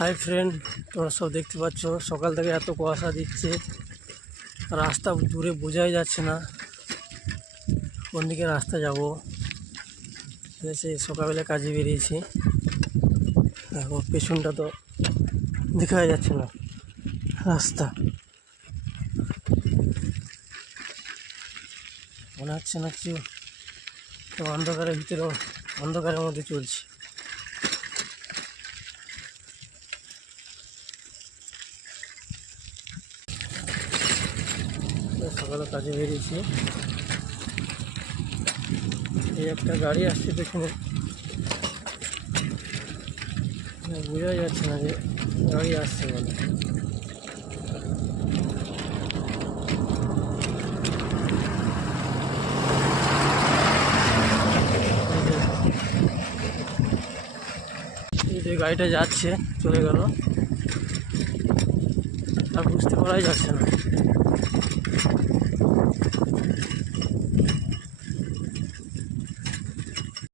Hi friend, তোমরা সব দেখতে পাচ্ছ সকাল থেকে এত কুয়াশা দিচ্ছে, রাস্তা দূরে বোঝাই যাচ্ছে না কোন দিকে রাস্তা যাব। ঠিক আছে, সকালবেলা কাজে বেরিয়েছি, দেখো পেছনটা তো দেখা যাচ্ছে না রাস্তা, মনে হচ্ছে না কিছু, তো অন্ধকারের ভিতরে অন্ধকারের মধ্যে চলছি। সকালে কাজে বেরিয়েছি, এই একটা গাড়ি আসছে পেছনে, বোঝাই যাচ্ছে না যে গাড়ি আসছে বলে। এই যে গাড়িটা যাচ্ছে, চলে গেল, আর বুঝতে পারাই যাচ্ছে না।